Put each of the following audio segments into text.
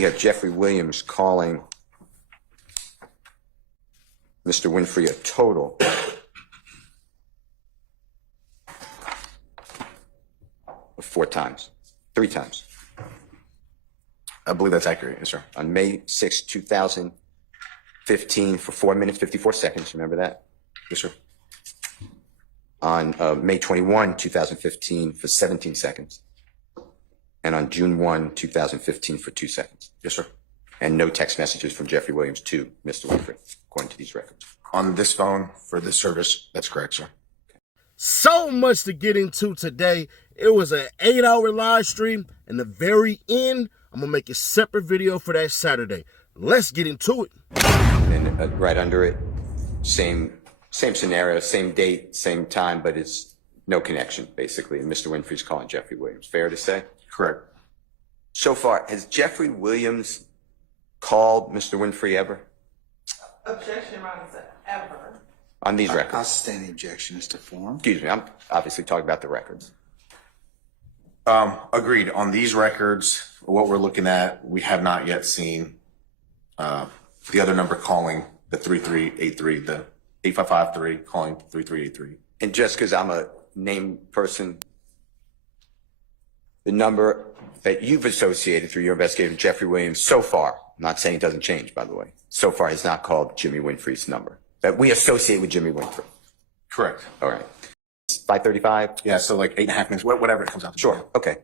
We have Jeffrey Williams calling Mr. Winfrey a total of 3 times. I believe that's accurate, yes, sir. On May 6, 2015 for 4 minutes, 54 seconds. Remember that? Yes, sir. On May 21, 2015 for 17 seconds. And on June 1, 2015 for 2 seconds. Yes, sir. And no text messages from Jeffrey Williams to Mr. Winfrey, according to these records. On this phone for this service, that's correct, sir. So much to get into today. It was an 8-hour live stream. And the very end, I'm going to make a separate video for that Saturday. Let's get into it. And right under it, same scenario, same date, same time, but it's no connection, basically. And Mr. Winfrey's calling Jeffrey Williams. Fair to say? Correct. So far, has Jeffrey Williams called Mr. Winfrey ever? Objection, Ron, ever. On these records? I'll sustain the objection as to form. Excuse me, I'm obviously talking about the records. Agreed. On these records, what we're looking at, we have not yet seen the other number calling the 3383, the 8553 calling 3383. And just because I'm a named person, the number that you've associated through your investigation with Jeffrey Williams so far, I'm not saying it doesn't change, by the way, so far has not called Jimmy Winfrey's number that we associate with Jimmy Winfrey. Correct. All right. 5:35? Yeah, so like 8.5 minutes, whatever it comes out to. Sure. Okay.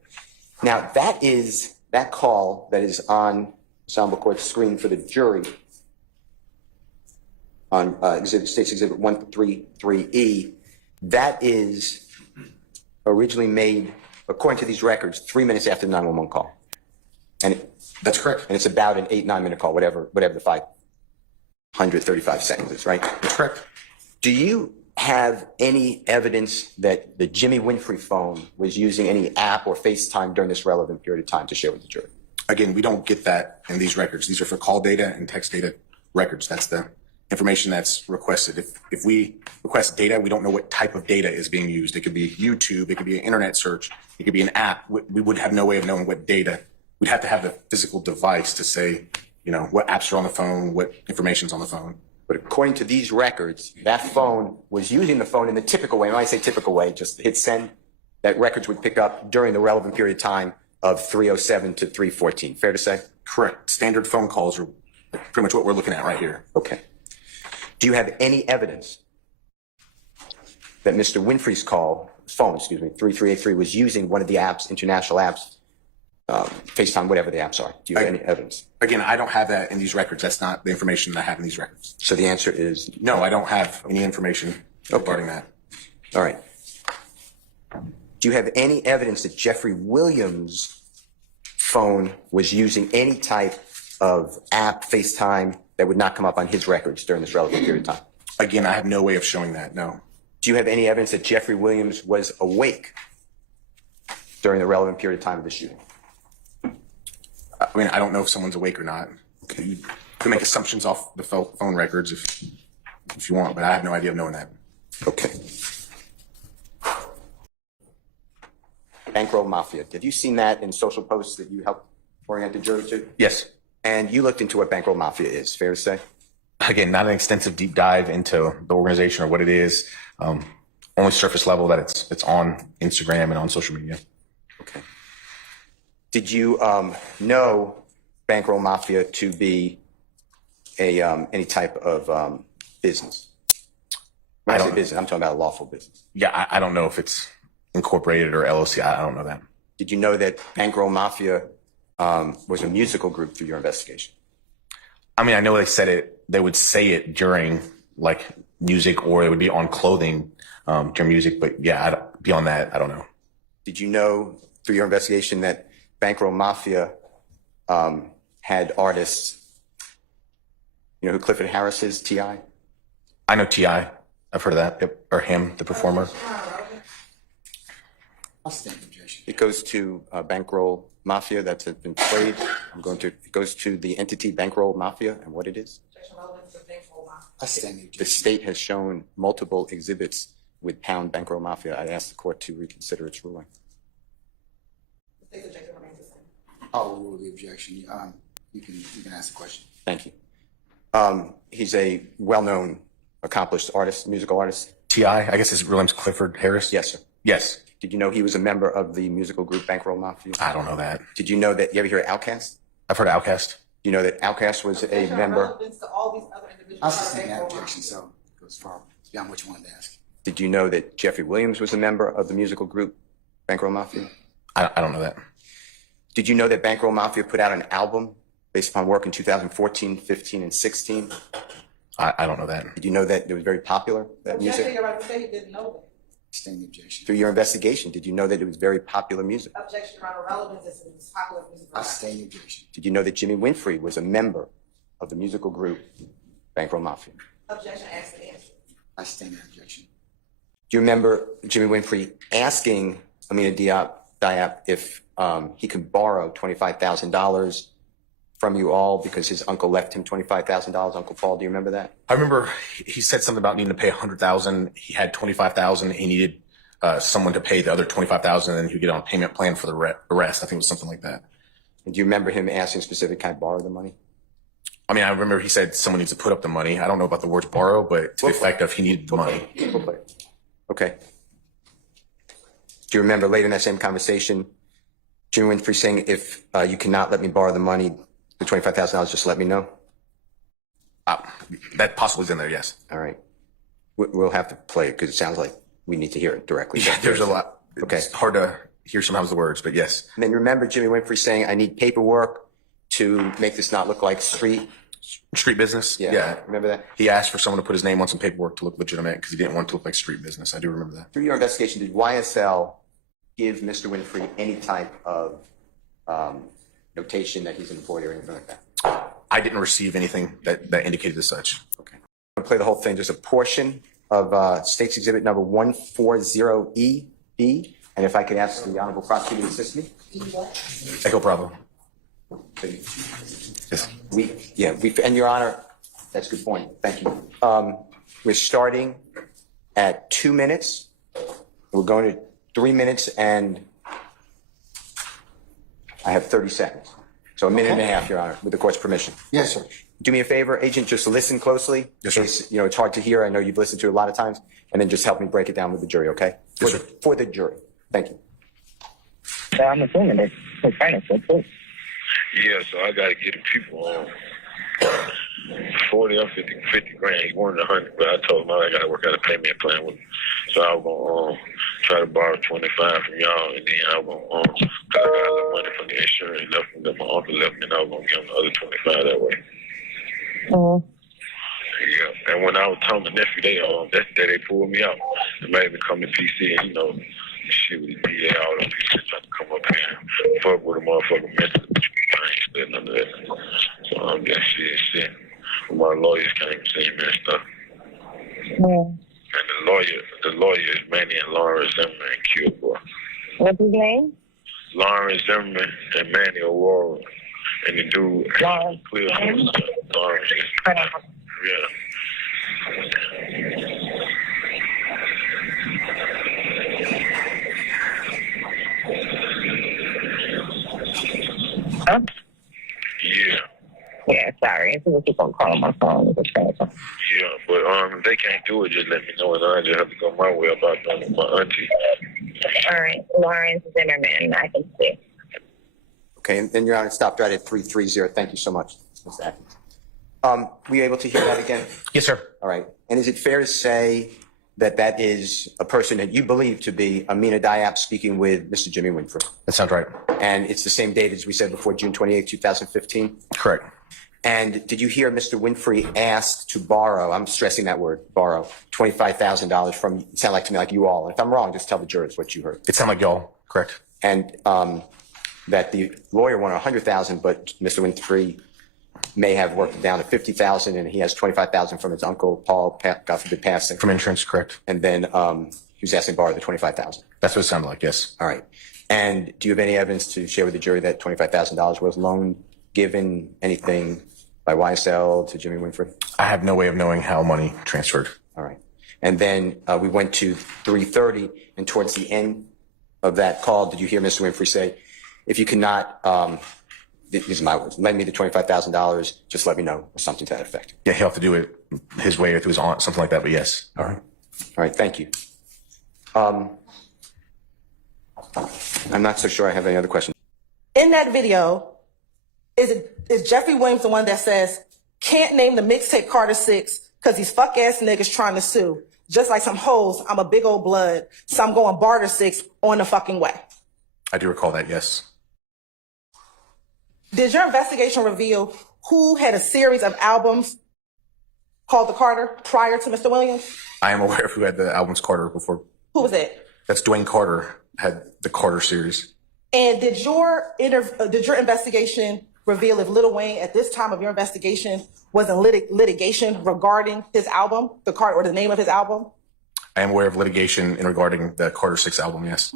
Now, that call that is on Ensemble Court's screen for the jury on State's Exhibit 133E, that is originally made, according to these records, 3 minutes after the 911 call. And That's correct. And it's about an 8-9 minute call, whatever the 535 seconds is, right? That's correct. Do you have any evidence that the Jimmy Winfrey phone was using any app or FaceTime during this relevant period of time to share with the jury? Again, we don't get that in these records. These are for call data and text data records. That's the information that's requested. If we request data, we don't know what type of data is being used. It could be YouTube, it could be an internet search, it could be an app. We would have no way of knowing what data. We'd have to have the physical device to say, what apps are on the phone, what information's on the phone. But according to these records, that phone was using the phone in the typical way. When I say typical way, just hit send, that records would pick up during the relevant period of time of 3:07 to 3:14. Fair to say? Correct. Standard phone calls are pretty much what we're looking at right here. Okay. Do you have any evidence that Mr. Winfrey's phone, 3383, was using one of the apps, international apps, FaceTime, whatever the apps are? Do you have any evidence? Again, I don't have that in these records. That's not the information that I have in these records. So the answer is no, I don't have any information regarding that. All right. Do you have any evidence that Jeffrey Williams' phone was using any type of app, FaceTime, that would not come up on his records during this relevant period of time? Again, I have no way of showing that, no. Do you have any evidence that Jeffrey Williams was awake during the relevant period of time of the shooting? I mean, I don't know if someone's awake or not. Okay. You can make assumptions off the phone records if you want, but I have no idea of knowing that. Okay. Bankroll Mafia. Have you seen that in social posts that you helped orient the jury to? Yes. And you looked into what Bankroll Mafia is, fair to say? Again, not an extensive deep dive into the organization or what it is. Only surface level that it's on Instagram and on social media. Okay. Did you know Bankroll Mafia to be any type of business? When I say business, I'm talking about a lawful business. Yeah, I don't know if it's incorporated or LLC. I don't know that. Did you know that Bankroll Mafia was a musical group through your investigation? I mean, I know they would say it during like music, or it would be on clothing during music, but yeah, beyond that, I don't know. Did you know through your investigation that Bankroll Mafia had artists, who Clifford Harris is, T.I.? I know T.I. I've heard of that. Yep. Or him, the performer. I'll stand objection. It goes to Bankroll Mafia that's been played. It goes to the entity Bankroll Mafia and what it is. I'll stand the The objection. state has shown multiple exhibits with pound Bankroll Mafia. I asked the court to reconsider its ruling. I'll rule the objection. You can ask the question. Thank you. He's a well-known, accomplished artist, musical artist. T.I., I guess his real name's Clifford Harris. Yes, sir. Yes. Did you know he was a member of the musical group Bankroll Mafia? I don't know that. Did you know that, you ever hear of Outkast? I've heard of Outkast. Do you know that Outkast was a Objection or member? relevance to all these other individuals. I'll sustain that objection, so it goes far beyond what you wanted to ask. Did you know that Jeffrey Williams was a member of the musical group Bankroll Mafia? I don't know that. Did you know that Bankroll Mafia put out an album based upon work in 2014, 15, and 16? I don't know that. Did you know that it was very popular, that Objection, music? you're about to say he didn't know Sustain the objection. Through your investigation, did you know that it was very popular music? that. Objection, your honor, relevance is it's popular music. I'll sustain the objection. Did you know that Jimmy Winfrey was a member of the musical group Bankroll Mafia? Objection, ask and answer. I sustain that objection. Do you remember Jimmy Winfrey asking Amina Diop if he could borrow $25,000 from you all because his uncle left him $25,000? Uncle Paul, do you remember that? I remember he said something about needing to pay $100,000. He had $25,000. He needed someone to pay the other $25,000, and then he would get on a payment plan for the rest. I think it was something like that. And do you remember him asking specific, can I borrow the money? I mean, I remember he said someone needs to put up the money. I don't know about the words borrow, but to the effect of he needed the money. Okay. Do you remember later in that same conversation, Jimmy Winfrey saying, if you cannot let me borrow the money, the $25,000, just let me know? That possibly is in there, yes. All right. We'll have to play it because it sounds like we need to hear it directly. Yeah, there's a lot. Okay. It's hard to hear sometimes the words, but yes. And then you remember Jimmy Winfrey saying, I need paperwork to make this not look like street. Street business? Yeah. Remember that? He asked for someone to put his name on some paperwork to look legitimate because he didn't want it to look like street business. I do remember that. Through your investigation, did YSL give Mr. Winfrey any type of notation that he's an employee or anything like that? I didn't receive anything that indicated as such. Okay. I'm going to play the whole thing. There's a portion of State's Exhibit number 140EB. And if I could ask the Honorable Prosecutor to assist me. Echo Bravo. Yes. And Your Honor, that's a good point. Thank you. We're starting at 2 minutes. We're going to 3 minutes, and I have 30 seconds. So a minute and a half, Your Honor, with the court's permission. Yes, sir. Do me a favor, Agent, just listen closely. Yes, sir. In case, it's hard to hear. I know you've listened to it a lot of times. And then just help me break it down with the jury, okay? Yes, sir. For the jury. Thank you. So I'm assuming that his furniture too. Yeah, so I gotta get the people on 40 or 50 grand. He wanted 100, but I told him I gotta work out a payment plan with him. So I was gonna try to borrow 25 from y'all, and then I was gonna, cause I got a little money from the insurance left from that my uncle left me, and I was gonna give him the other 25 that way. Mm-hmm. Yeah, and when I was telling my nephew, that day they pulled me out. They made me come to PC, and shit with the DA, all them people trying to come up here and fuck with a motherfucker mentally, but I ain't said none of that. So I'm just shit. My lawyers came to see me and stuff. Mm. And the lawyer is Manny and Lauren Zimmerman and Kilgore. What's his name? Lauren Zimmerman and Manny O'Rourke. And the dude, Lauren. Clear Lauren. Yeah. Huh? Yeah. Yeah, sorry. I think keep on calling my phone. It's crazy. Yeah, but if they can't do it, just let me know, and I just have to go my way about doing it with my auntie. All right. Lawrence Zimmerman, I can see. Okay, and then Your Honor, stopped right at 330. Thank you so much, Mr. Atkins. Were you able to hear that again? Yes, sir. All right. And is it fair to say that that is a person that you believe to be Amina Diop speaking with Mr. Jimmy Winfrey? That sounds right. And it's the same date as we said before, June 28, 2015? Correct. And did you hear Mr. Winfrey ask to borrow, I'm stressing that word, borrow, $25,000 from, it sounded like to me like you all. And if I'm wrong, just tell the jurors what you heard. It sounded like y'all, correct? And that the lawyer wanted $100,000, but Mr. Winfrey may have worked it down to $50,000, and he has $25,000 from his uncle, Paul, God forbid, passing. From insurance, correct? And then he was asking to borrow the $25,000. That's what it sounded like, yes. All right. And do you have any evidence to share with the jury that $25,000 was loaned, given, anything by YSL to Jimmy Winfrey? I have no way of knowing how money transferred. All right. And then we went to 3:30, and towards the end of that call, did you hear Mr. Winfrey say, if you cannot These are my words. Lend me the $25,000. Just let me know, or something to that effect. Yeah, he'll have to do it his way or through his aunt, something like that. But yes. All right. All right. Thank you. I'm not so sure I have any other questions. In that video, is Jeffrey Williams the one that says, can't name the mixtape Carter 6 because these fuck ass niggas trying to sue? Just like some hoes, I'm a big old blood, so I'm going barter 6 on the fucking way. I do recall that. Yes. Did your investigation reveal who had a series of albums called The Carter prior to Mr. Williams? I am aware of who had the albums Carter before. Who was it? That's Dwayne Carter had the Carter series. And did your investigation reveal if Lil Wayne at this time of your investigation was in litigation regarding his album, The Carter, or the name of his album? I am aware of litigation in regarding the Carter 6 album. Yes.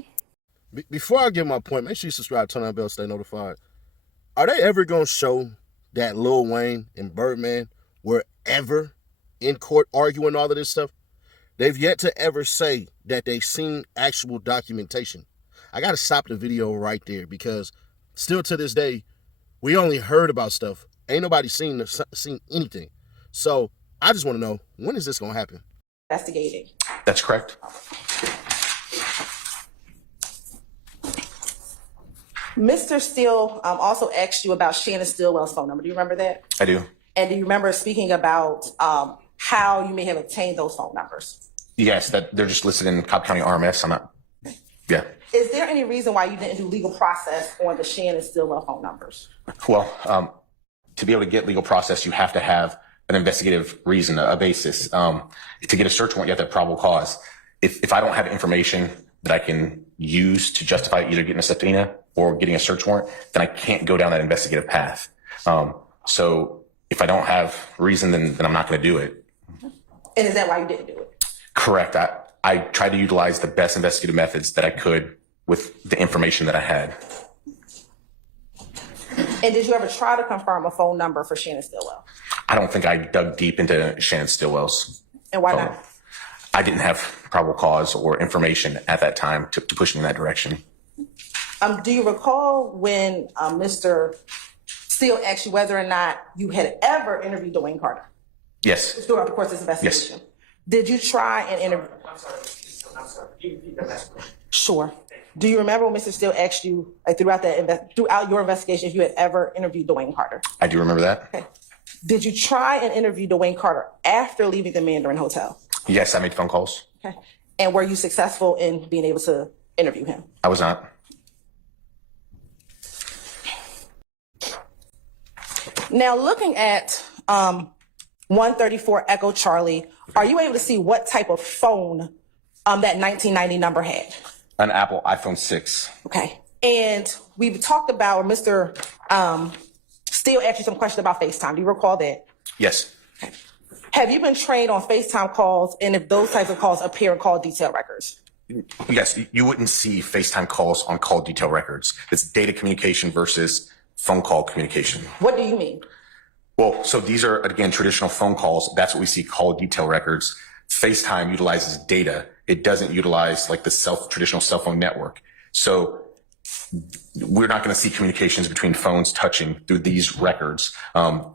Before I give my point, make sure you subscribe, turn on the bell, stay notified. Are they ever going to show that Lil Wayne and Birdman were ever in court arguing all of this stuff? They've yet to ever say that they've seen actual documentation. I got to stop the video right there because still to this day, we only heard about stuff. Ain't nobody seen anything. So I just want to know, when is this going to happen? Investigating. That's correct. Mr. Steele also asked you about Shannon Stillwell's phone number. Do you remember that? I do. And do you remember speaking about how you may have obtained those phone numbers? Yes, that they're just listed in Cobb County RMS. I'm not. Yeah. Is there any reason why you didn't do legal process on the Shannon Stillwell phone numbers? Well, to be able to get legal process, you have to have an investigative reason, a basis. To get a search warrant, you have to have probable cause. If I don't have information that I can use to justify either getting a subpoena or getting a search warrant, then I can't go down that investigative path. So if I don't have reason, then I'm not going to do it. And is that why you didn't do it? Correct. I tried to utilize the best investigative methods that I could with the information that I had. And did you ever try to confirm a phone number for Shannon Stillwell? I don't think I dug deep into Shannon Stillwell's. And why phone. not? I didn't have probable cause or information at that time to push me in that direction. Do you recall when Mr. Steele asked you whether or not you had ever interviewed Dwayne Carter Yes. throughout the course of this investigation? Yes. Did you try and interview? I'm sorry. You repeat that last question. Sure. Do you remember when Mr. Steele asked you, like, throughout your investigation, if you had ever interviewed Dwayne Carter? I do remember that. Okay. Did you try and interview Dwayne Carter after leaving the Mandarin Hotel? Yes, I made phone calls. Okay. And were you successful in being able to interview him? I was not. Now, looking at 134 Echo Charlie, are you able to see what type of phone that 1990 number had? An Apple iPhone 6. Okay. And we've talked about, or Mr. Steele asked you some questions about FaceTime. Do you recall that? Yes. Okay. Have you been trained on FaceTime calls and if those types of calls appear in call detail records? Yes, you wouldn't see FaceTime calls on call detail records. It's data communication versus phone call communication. What do you mean? Well, so these are, again, traditional phone calls. That's what we see call detail records. FaceTime utilizes data. It doesn't utilize like the traditional cell phone network. So we're not going to see communications between phones touching through these records.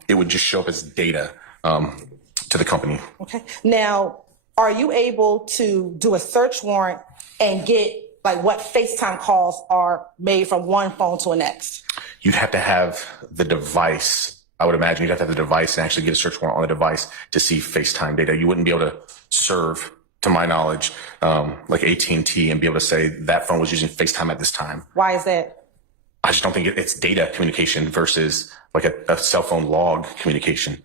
It would just show up as data to the company. Okay. Now, are you able to do a search warrant and get like what FaceTime calls are made from one phone to the next? You'd have to have the device. I would imagine you'd have to have the device and actually get a search warrant on the device to see FaceTime data. You wouldn't be able to serve, to my knowledge, like AT&T and be able to say that phone was using FaceTime at this time. Why is that? I just don't think it's data communication versus like a cell phone log communication.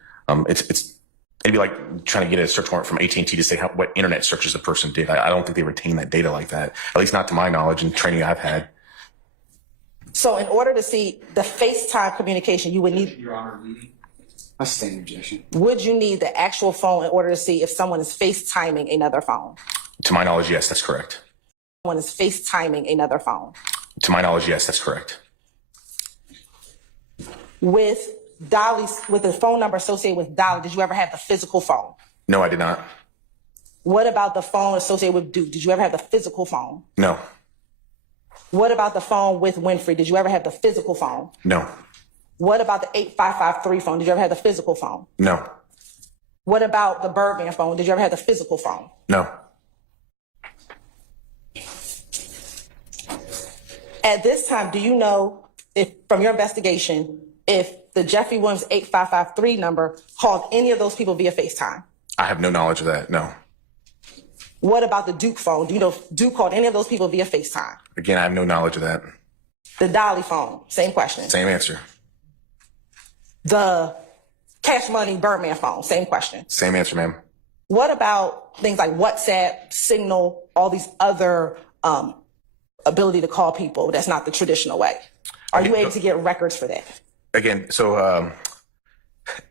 It'd be like trying to get a search warrant from AT&T to say what internet searches the person did. I don't think they retain that data like that, at least not to my knowledge and training I've had. So in order to see the FaceTime communication, you would need, Your Honor, leading. I stand objection. would you need the actual phone in order to see if someone is FaceTiming another phone? To my knowledge, yes, that's correct. Someone is FaceTiming another phone. To my knowledge, yes, that's correct. With Dolly's, with the phone number associated with Dolly, did you ever have the physical phone? No, I did not. What about the phone associated with Duke? Did you ever have the physical phone? No, What about the phone with Winfrey? Did you ever have the physical phone? no. What about the 8553 phone? Did you ever have the physical phone? No. What about the Birdman phone? Did you ever have the physical phone? No. At this time, do you know if, from your investigation, if the Jeffrey Williams 8553 number called any of those people via FaceTime? I have no knowledge of that. No. What about the Duke phone? Do you know if Duke called any of those people via FaceTime? Again, I have no knowledge of that. The Dolly phone, same question. Same answer. The Cash Money Birdman phone, same question. Same answer, ma'am. What about things like WhatsApp, Signal, all these other ability to call people that's not the traditional way? Are you able to get records for that? Again, so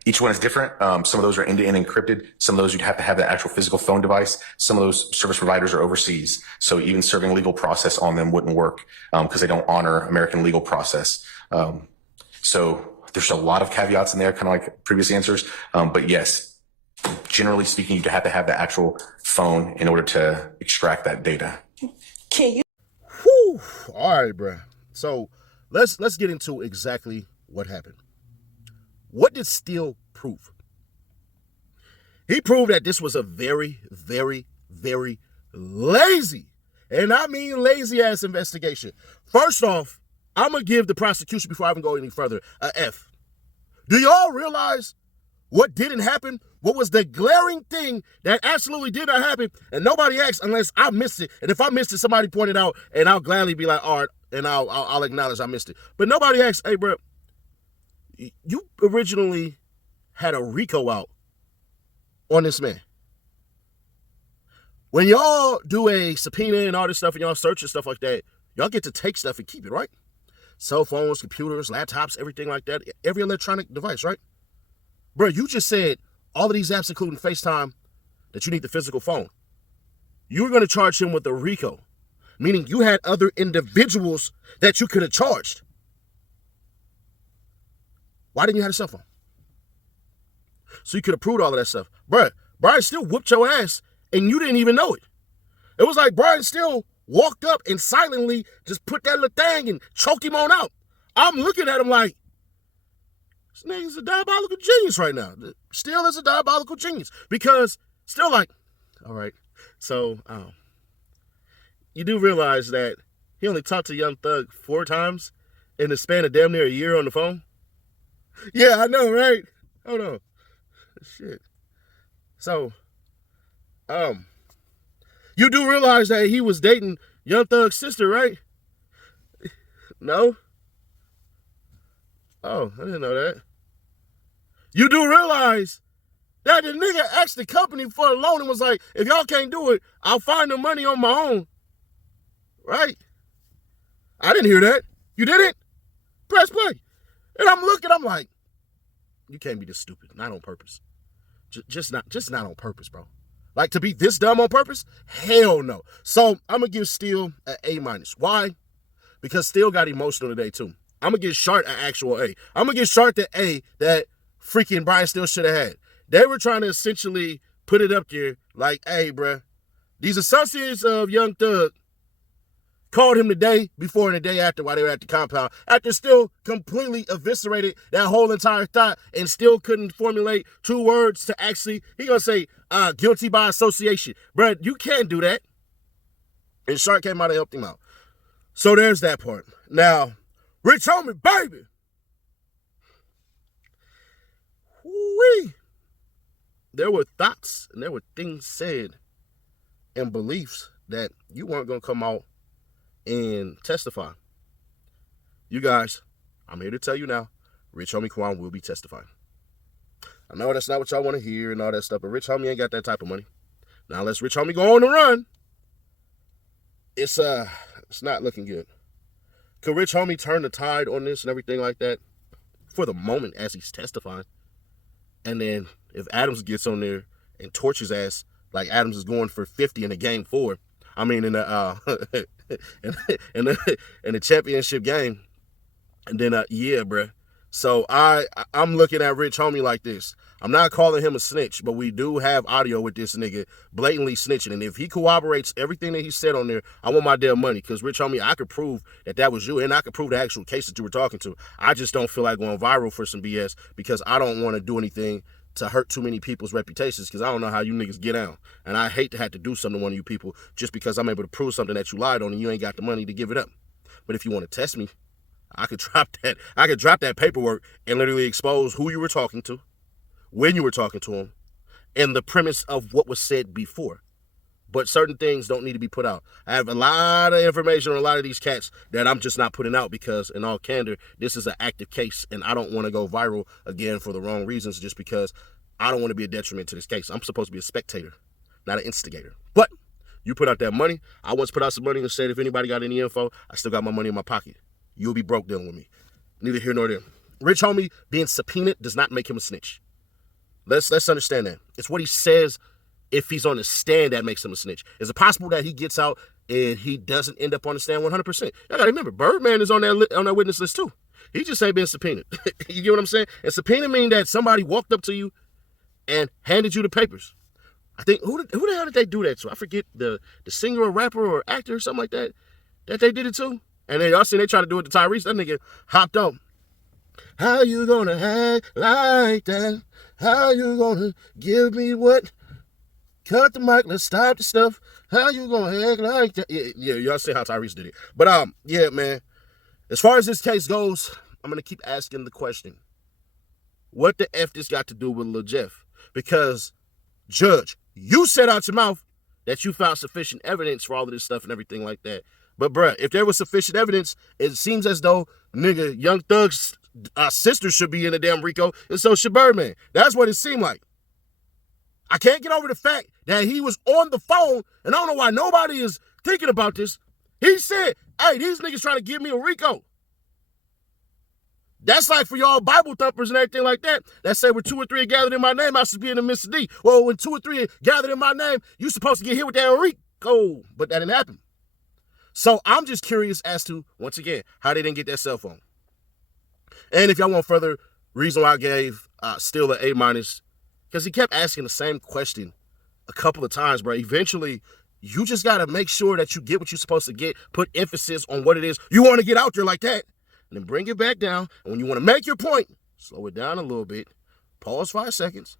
each one is different. Some of those are end-to-end encrypted. Some of those you'd have to have the actual physical phone device. Some of those service providers are overseas. So even serving legal process on them wouldn't work because they don't honor American legal process. So there's a lot of caveats in there, kind of like previous answers. But yes, generally speaking, you'd have to have the actual phone in order to extract that data. Can you? Whew. All right, bruh. So let's get into exactly what happened. What did Steele prove? He proved that this was a very, very, very lazy, and I mean lazy ass investigation. First off, I'm going to give the prosecution, before I even go any further, a F. Do y'all realize what didn't happen? What was the glaring thing that absolutely did not happen? And nobody asked unless I missed it. And if I missed it, somebody pointed out, and I'll gladly be like, all right, and I'll acknowledge I missed it. But nobody asked, hey, bro, you originally had a RICO out on this man. When y'all do a subpoena and all this stuff and y'all search and stuff like that, y'all get to take stuff and keep it, right? Cell phones, computers, laptops, everything like that. Every electronic device, right? Bro, you just said all of these apps, including FaceTime, that you need the physical phone. You were going to charge him with a RICO, meaning you had other individuals that you could have charged. Why didn't you have a cell phone? So you could have proved all of that stuff. Bruh, Brian still whooped your ass and you didn't even know it. It was like Brian still walked up and silently just put that little thing and choked him on out. I'm looking at him like, this nigga's a diabolical genius right now. Still is a diabolical genius. Because still like, all right, so you do realize that he only talked to Young Thug 4 times in the span of damn near a year on the phone? Yeah, I know, right? Hold on. Shit. So, you do realize that he was dating Young Thug's sister, right? No? Oh, I didn't know that. You do realize that the nigga asked the company for a loan and was like, if y'all can't do it, I'll find the money on my own. Right? I didn't hear that. You didn't? Press play. And I'm looking, I'm like, you can't be this stupid. Not on purpose. Just not on purpose, bro. Like, to be this dumb on purpose? Hell no. So I'm going to give Steele an A-. Why? Because Steele got emotional today, too. I'm going to give Shart an actual A. I'm going to give Shart the A that freaking Brian Steele should have had. They were trying to essentially put it up there like, hey, bruh, these associates of Young Thug called him the day before and the day after while they were at the compound, after still completely eviscerated that whole entire thought and still couldn't formulate 2 words to actually, he gonna say, guilty by association. Bruh, you can't do that. And Shark came out and helped him out. So there's that part. Now, Rich Homie, baby. Woo-wee. There were thoughts and there were things said and beliefs that you weren't gonna come out and testify. You guys, I'm here to tell you now, Rich Homie QUAN will be testifying. I know that's not what y'all want to hear and all that stuff, but Rich Homie ain't got that type of money. Now let's Rich Homie go on the run. It's not looking good. Could Rich Homie turn the tide on this and everything like that for the moment as he's testifying? And then if Adams gets on there and torches ass like Adams is going for 50 in a game 4, I mean in the in the championship game, and then yeah, bruh, So I'm looking at Rich Homie like this. I'm not calling him a snitch, but we do have audio with this nigga blatantly snitching. And if he corroborates everything that he said on there, I want my damn money. Because Rich Homie, I could prove that was you, and I could prove the actual case that you were talking to. I just don't feel like going viral for some BS because I don't want to do anything to hurt too many people's reputations because I don't know how you niggas get out. And I hate to have to do something to one of you people just because I'm able to prove something that you lied on and you ain't got the money to give it up. But if you want to test me, I could drop that. I could drop that paperwork and literally expose who you were talking to, when you were talking to him, and the premise of what was said before. But certain things don't need to be put out. I have a lot of information on a lot of these cats that I'm just not putting out because, in all candor, this is an active case, and I don't want to go viral again for the wrong reasons just because I don't want to be a detriment to this case. I'm supposed to be a spectator, not an instigator. But you put out that money. I once put out some money and said if anybody got any info, I still got my money in my pocket. You'll be broke dealing with me. Neither here nor there. Rich Homie being subpoenaed does not make him a snitch. Let's understand that. It's what he says if he's on the stand that makes him a snitch. Is it possible that he gets out and he doesn't end up on the stand 100%? Y'all gotta remember, Birdman is on that witness list too. He just ain't been subpoenaed. You get what I'm saying? And subpoena mean that somebody walked up to you and handed you the papers. I think, who the hell did they do that to? I forget the singer or rapper or actor or something like that they did it to. And then y'all seen they try to do it to Tyrese. That nigga hopped on. How you gonna act like that? How you gonna give me what? Cut the mic, let's stop the stuff. How you gonna act like that? Yeah, y'all see how Tyrese did it. But yeah, man. As far as this case goes, I'm gonna keep asking the question. What the F this got to do with Lil Jeff? Because, Judge, you said out your mouth that you found sufficient evidence for all of this stuff and everything like that. But bruh, if there was sufficient evidence, it seems as though, nigga, Young Thug's sister should be in the damn RICO, and so should Birdman. That's what it seemed like. I can't get over the fact that he was on the phone, and I don't know why nobody is thinking about this. He said, hey, these niggas trying to give me a RICO. That's like for y'all Bible thumpers and everything like that say when 2 or 3 are gathered in my name, I should be in the midst of thee. Well, when 2 or 3 are gathered in my name, you supposed to get hit with that RICO. But that didn't happen. So I'm just curious as to, once again, how they didn't get that cell phone. And if y'all want further reason why I gave Still an A-, because he kept asking the same question a couple of times, bro. Eventually, you just got to make sure that you get what you're supposed to get, put emphasis on what it is you want to get out there like that, and then bring it back down. And when you want to make your point, slow it down a little bit, pause 5 seconds,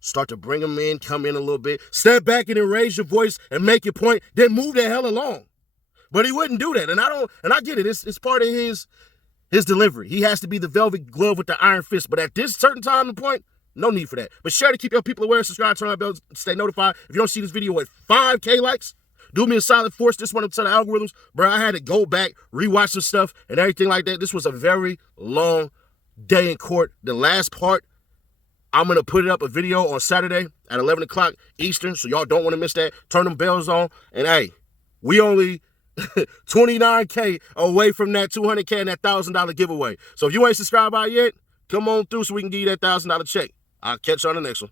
start to bring them in, come in a little bit, step back and then raise your voice and make your point, then move the hell along. But he wouldn't do that, and I get it. It's part of his delivery. He has to be the velvet glove with the iron fist. But at this certain time and point, no need for that. But share to keep your people aware, subscribe, turn on the bell, stay notified. If you don't see this video at 5K likes, do me a solid, force this one up to the algorithms. Bro, I had to go back, rewatch some stuff and everything like that. This was a very long day in court. The last part, I'm going to put it up a video on Saturday at 11 o'clock Eastern, so y'all don't want to miss that. Turn them bells on. And hey, we only 29K away from that 200K and that $1,000 giveaway. So if you ain't subscribed by yet, come on through so we can give you that $1,000 check. I'll catch you on the next one.